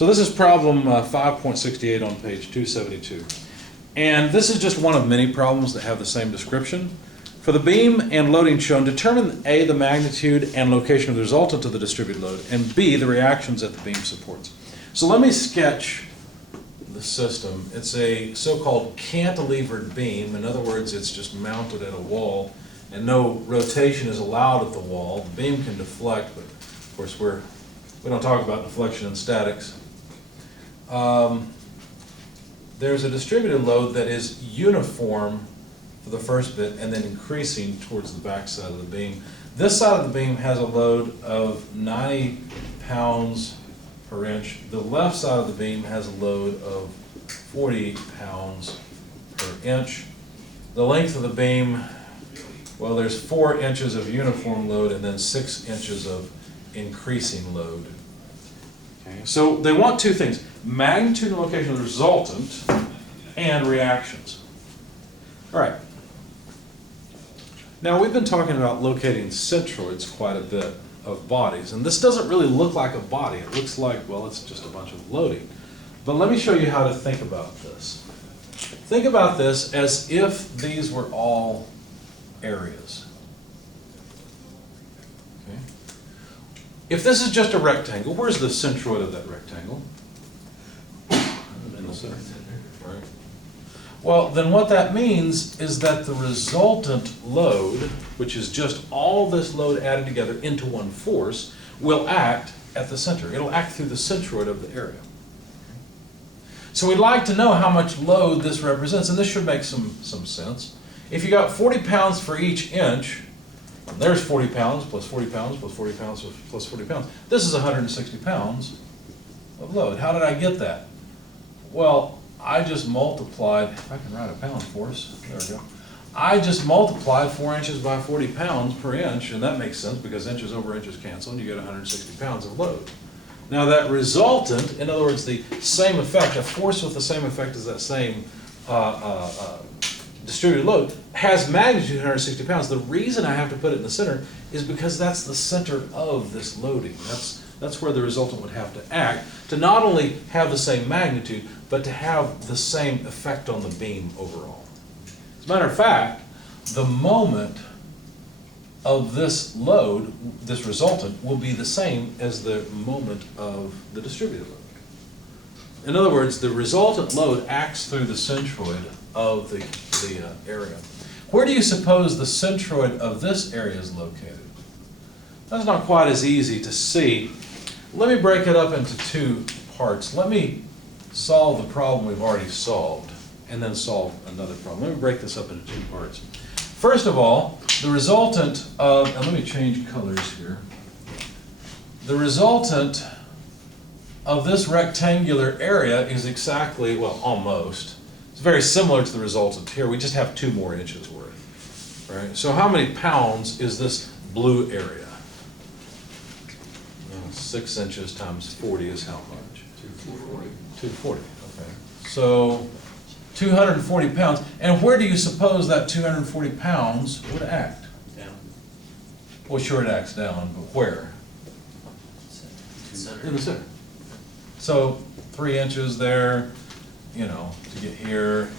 So this is problem 5.68 on page 272. And this is just one of many problems that have the same description. For the beam and loading shown, determine A, the magnitude and location of the resultant of the distributed load, and B, the reactions that the beam supports. So let me sketch the system. It's a so-called cantilevered beam. In other words, it's just mounted at a wall, and no rotation is allowed at the wall. The beam can deflect, but of course we don't talk about deflection in statics. There's a distributed load that is uniform for the first bit and then increasing towards the back side of the beam. This side of the beam has a load of 90 pounds per inch. The left side of the beam has a load of 40 pounds per inch. The length of the beam, well, there's 4 inches of uniform load and then 6 inches of increasing load. Okay. So they want two things: magnitude and location of the resultant and reactions. All right. Now we've been talking about locating centroids quite a bit of bodies, and this doesn't really look like a body. It looks like, well, it's just a bunch of loading. But let me show you how to think about this. Think about this as if these were all areas. Okay. If this is just a rectangle, where's the centroid of that rectangle? In the center. Right. Well, then what that means is that the resultant load, which is just all this load added together into one force, will act at the center. It'll act through the centroid of the area. So we'd like to know how much load this represents, and this should make some sense. If you got 40 pounds for each inch, there's 40 pounds plus 40 pounds plus 40 pounds plus 40 pounds. This is 160 pounds of load. How did I get that? Well, I just multiplied, if I can write a pound force, there we go. I just multiplied 4 inches by 40 pounds per inch, and that makes sense because inches over inches cancel, and you get 160 pounds of load. Now that resultant, in other words, the same effect, a force with the same effect as that same distributed load, has magnitude 160 pounds. The reason I have to put it in the center is because that's the center of this loading. That's where the resultant would have to act to not only have the same magnitude, but to have the same effect on the beam overall. As a matter of fact, the moment of this load, this resultant, will be the same as the moment of the distributed load. In other words, the resultant load acts through the centroid of the area. Where do you suppose the centroid of this area is located? That's not quite as easy to see. Let me break it up into two parts. Let me solve the problem we've already solved and then solve another problem. Let me break this up into two parts. First of all, the resultant of, and let me change colors here. The resultant of this rectangular area is exactly, well, almost. It's very similar to the resultant here. We just have 2 more inches worth. Right? So how many pounds is this blue area? 6 inches times 40 is how much? 240. 240, okay. So 240 pounds. And where do you suppose that 240 pounds would act? Down. Well, sure, it acts down, but where? Center. In the center. So 3 inches there, you know, to get here,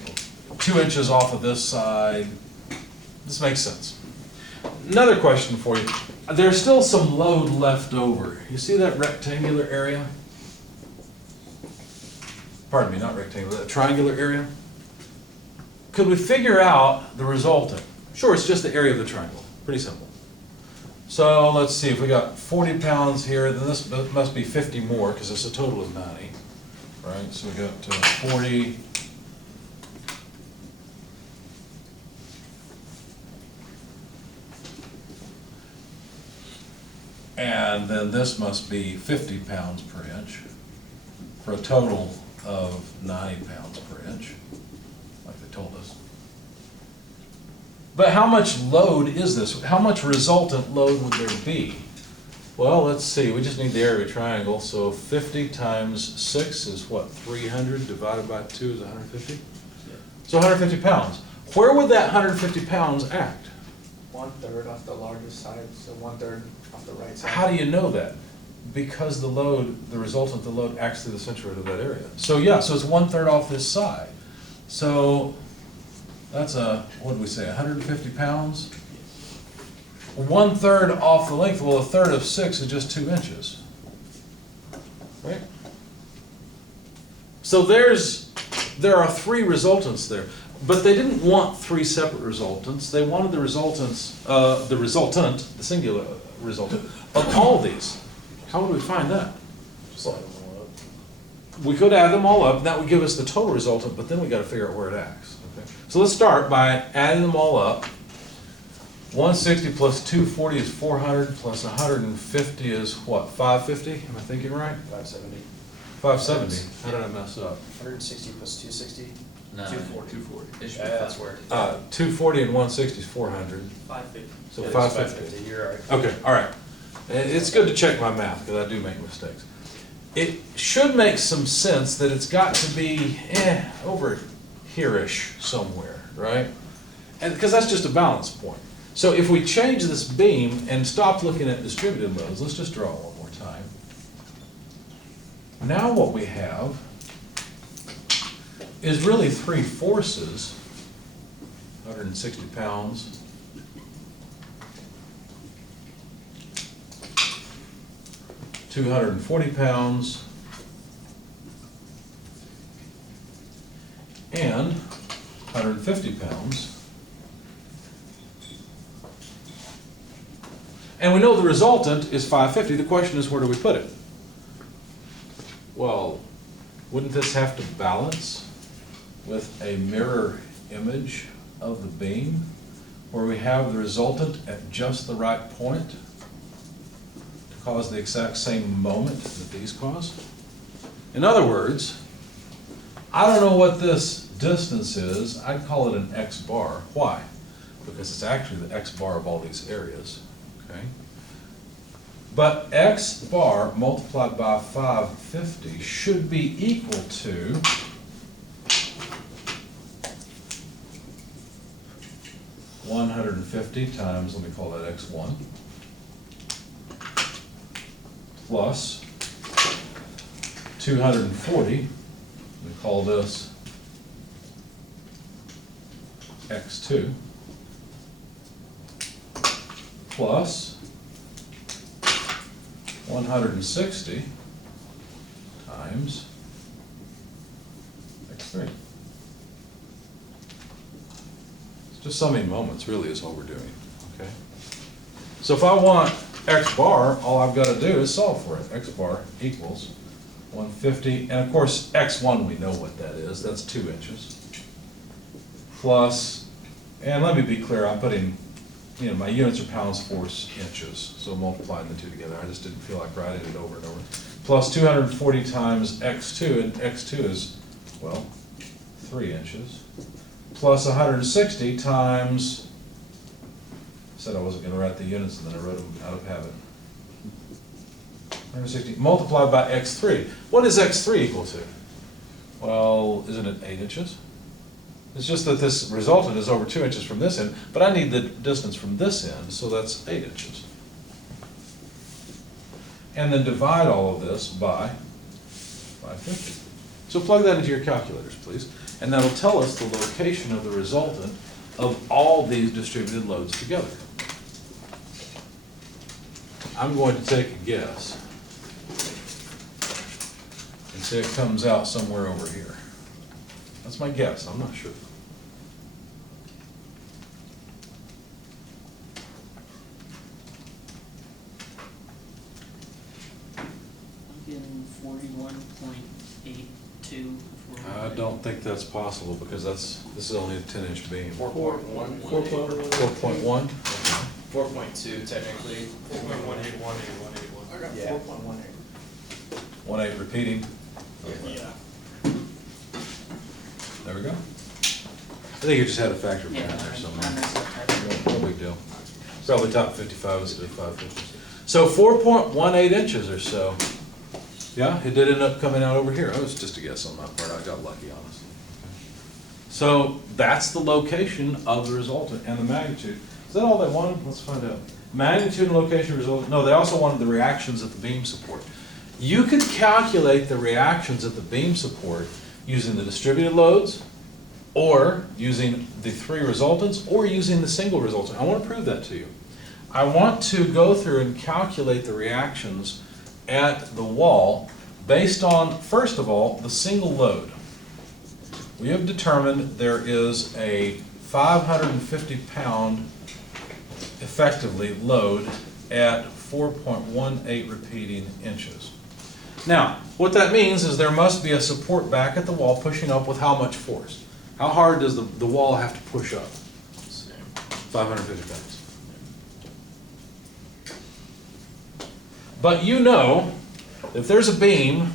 2 inches off of this side. This makes sense. Another question for you. There's still some load left over. You see that rectangular area? Pardon me, not rectangular, that triangular area? Could we figure out the resultant? Sure, it's just the area of the triangle. Pretty simple. So let's see, if we got 40 pounds here, then this must be 50 more because it's a total of 90. Right, so we got 40. And then this must be 50 pounds per inch for a total of 90 pounds per inch, like they told us. But how much load is this? How much resultant load would there be? Well, let's see. We just need the area of a triangle. So 50 times 6 is what? 300 divided by 2 is 150? Yeah. So 150 pounds. Where would that 150 pounds act? 1/3 off the largest side, so 1/3 off the right side. How do you know that? because the resultant of the load acts through the center of that area. So yeah, so it's 1/3 off this side. So that's what did we say, 150 pounds? 1/3 off the length, well, 1/3 of 6 is just 2 inches. Right? So there are 3 resultants there. But they didn't want 3 separate resultants. They wanted the resultant, the singular resultant, of all these. How would we find that? Just add them all up. We could add them all up, and that would give us the total resultant, but then we gotta figure out where it acts. Okay? So let's start by adding them all up. 160 plus 240 is 400, plus 150 is what, 550? Am I thinking right? 570. 570. How did I mess up? 160 plus 260? No. 240. 240. It should be That's 540. where. 240 and 160 is 400, 550. so It is 550. You're right. Okay, all right. It's good to check my math, because I do make mistakes. It should make some sense that it's got to be, over here-ish somewhere, right? And, because that's just a balance point. So if we change this beam and stop looking at distributed loads, let's just draw it one more time. Now what we have is really 3 forces, 160 pounds, £240, and 150 pounds. And we know the resultant is 550. The question is, where do we put it? Well, wouldn't this have to balance with a mirror image of the beam, where we have the resultant at just the right point to cause the exact same moment that these cause? In other words, I don't know what this distance is. I'd call it an x bar. Why? Because it's actually the x bar of all these areas. Okay? But x bar multiplied by 550 should be equal to $150 times, let me call that x1, plus 240, we call this x2, plus 160 times x3. Just summing moments really is all we're doing, okay? So if I want x bar, all I've got to do is solve for it. X bar equals 150, and of course x1 we know what that is, that's 2 inches. Plus, and let me be clear, I'm putting, my units are pounds, force, inches, so multiplying the two together. I just didn't feel like writing it over and over. Plus 240 times x2, and x2 is, well, 3 inches. Plus 160 times, I said I wasn't going to write the units, and then I wrote them out of habit. 160 multiplied by x3. What is x3 equal to? Well, isn't it 8 inches? It's just that this resultant is over 2 inches from this end, but I need the distance from this end, so that's 8 inches. And then divide all of this by 550. So plug that into your calculators, please, and that'll tell us the location of the resultant of all these distributed loads together. I'm going to take a guess and say it comes out somewhere over here. That's my guess, I'm not sure. I'm getting 41.82. I don't think that's possible, because this is only a 10-inch beam. 4.1. 4.1? 4.2 technically. 4.1818181. I got 4.18. 1.8 repeating. Yeah. There we go. I think you just had a factor Yeah, in there I somewhere. messed up that. No big deal. Probably top 55 instead of 550. So 4.18 inches or so. Yeah, it did end up coming out over here. It was just a guess on my part. I got lucky, honestly. So that's the location of the resultant and the magnitude. Is that all they wanted? Let's find out. Magnitude and location result, no, they also wanted the reactions at the beam support. You could calculate the reactions at the beam support using the distributed loads, or using the three resultants, or using the single resultant. I want to prove that to you. I want to go through and calculate the reactions at the wall based on, first of all, the single load. We have determined there is a 550 pound effectively load at 4.18 repeating inches. Now, what that means is there must be a support back at the wall pushing up with how much force? How hard does the wall have to push up? Same. 550 pounds. But you know, if there's a beam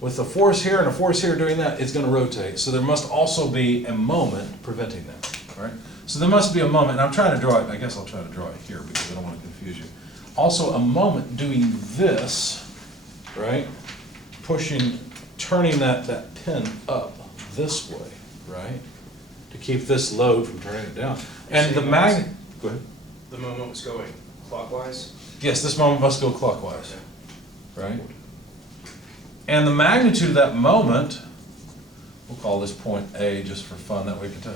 with a force here and a force here doing that, it's going to rotate. So there must also be a moment preventing that, right? So there must be a moment, and I'm trying to draw it, I guess I'll try to draw it here because I don't want to confuse you. Also a moment doing this, right? Pushing, turning that pin up this way, right? To keep this load from turning it down. And the magnet, go ahead. The moment was going clockwise? Yes, this moment must go clockwise, right? And the magnitude of that moment, we'll call this point A just for fun, that way we can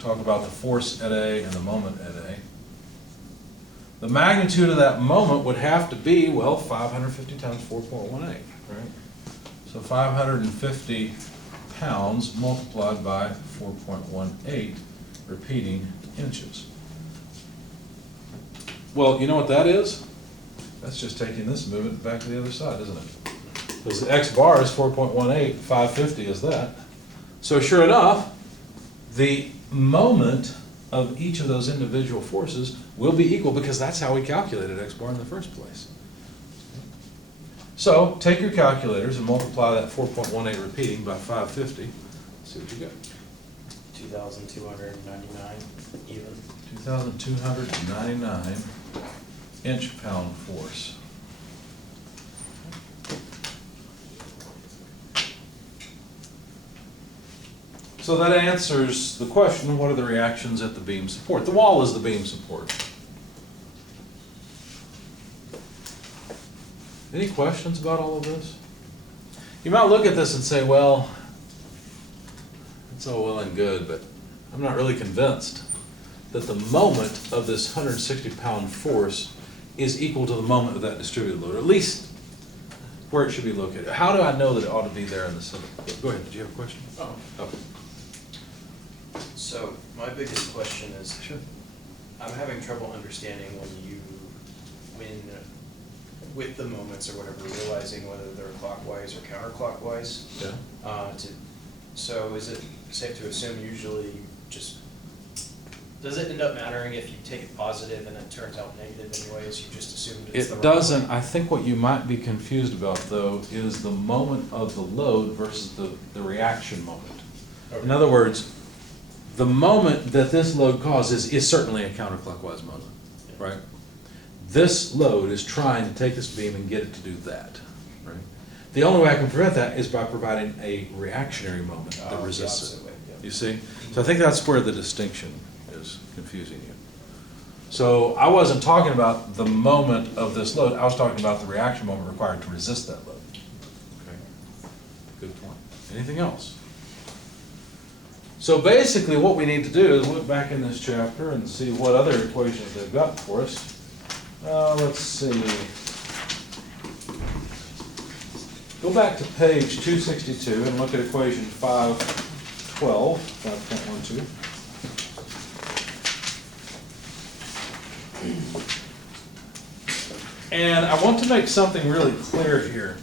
talk about the force at A and the moment at A. The magnitude of that moment would have to be, well, 550 times 4.18, right? So 550 pounds multiplied by 4.18 repeating inches. Well, you know what that is? That's just taking this and moving it back to the other side, isn't it? Because the x bar is 4.18, 550 is that. So sure enough, the moment of each of those individual forces will be equal because that's how we calculated x bar in the first place. So take your calculators and multiply that 4.18 repeating by 550. See what you get. 2,299 even. 2,299 inch-pound force. So that answers the question, what are the reactions at the beam support? The wall is the beam support. Any questions about all of this? You might look at this and say, well, it's all well and good, but I'm not really convinced that the moment of this 160-pound force is equal to the moment of that distributed load, or at least where it should be located. How do I know that it ought to be there in the center? Go ahead, did you have a question? Oh. Okay. So my biggest question is, Sure. I'm having trouble understanding when with the moments or whatever, realizing whether they're clockwise or counterclockwise. Yeah. So is it safe to assume usually just, does it end up mattering if you take it positive and it turns out negative anyways? You just assumed it's the It wrong doesn't. way? I think what you might be confused about, though, is the moment of the load versus the reaction moment. Okay. In other words, the moment that this load causes is certainly a counterclockwise moment, right? This load is trying to take this beam and get it to do that, right? The only way I can prevent that is by providing a reactionary moment that The resists it. opposite way, yeah. You see? So I think that's where the distinction is confusing you. So I wasn't talking about the moment of this load, I was talking about the reaction moment required to resist that load. Okay, good point. Anything else? So basically what we need to do is look back in this chapter and see what other equations they've got for us. Let's see. Go back to page 262 and look at equation 512, 5.12. And I want to make something really clear here.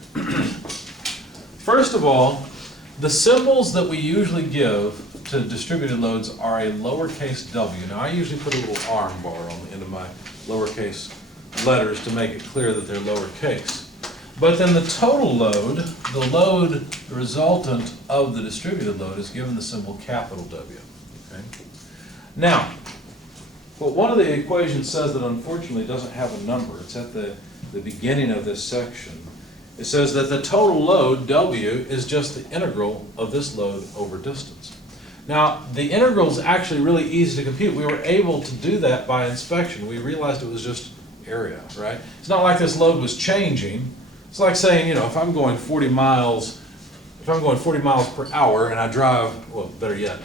First of all, the symbols that we usually give to distributed loads are a lowercase w. Now I usually put a little arm bar on the end of my lowercase letters to make it clear that they're lowercase. But then the total load, the resultant of the distributed load, is given the symbol capital W. Okay? Now, well, one of the equations says that unfortunately doesn't have a number. It's at the beginning of this section. It says that the total load, W, is just the integral of this load over distance. Now, the integral is actually really easy to compute. We were able to do that by inspection. We realized it was just area, right? It's not like this load was changing. It's like saying, if I'm going 40 miles per hour and I drive, well, better yet,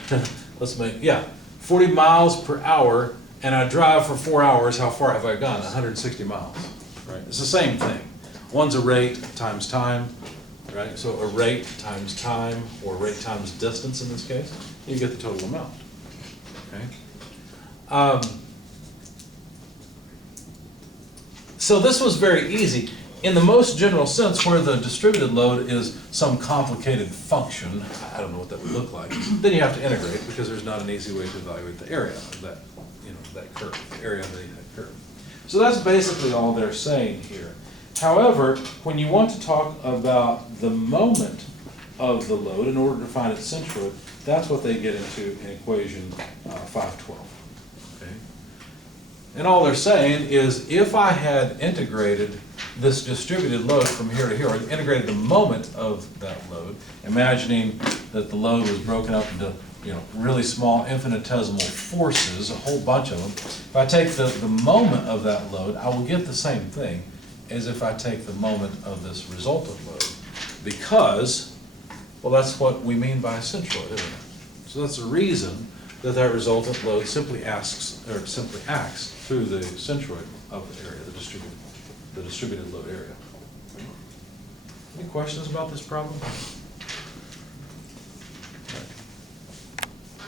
40 miles per hour and I drive for 4 hours, how far have I gone? 160 miles, right? It's the same thing. One's a rate times time, right? So a rate times time, or rate times distance in this case, you get the total amount, okay? So this was very easy. In the most general sense, where the distributed load is some complicated function, I don't know what that would look like, then you have to integrate, because there's not an easy way to evaluate the area of that, that curve, the area of that curve. So that's basically all they're saying here. However, when you want to talk about the moment of the load in order to find its centroid, that's what they get into in equation 512. Okay? And all they're saying is, if I had integrated this distributed load from here to here, or integrated the moment of that load, imagining that the load was broken up into really small infinitesimal forces, a whole bunch of them. If I take the moment of that load, I will get the same thing as if I take the moment of this resultant load, because, well, that's what we mean by a centroid, isn't it? So that's the reason that resultant load simply acts through the centroid of the area, the distributed load area. Any questions about this problem?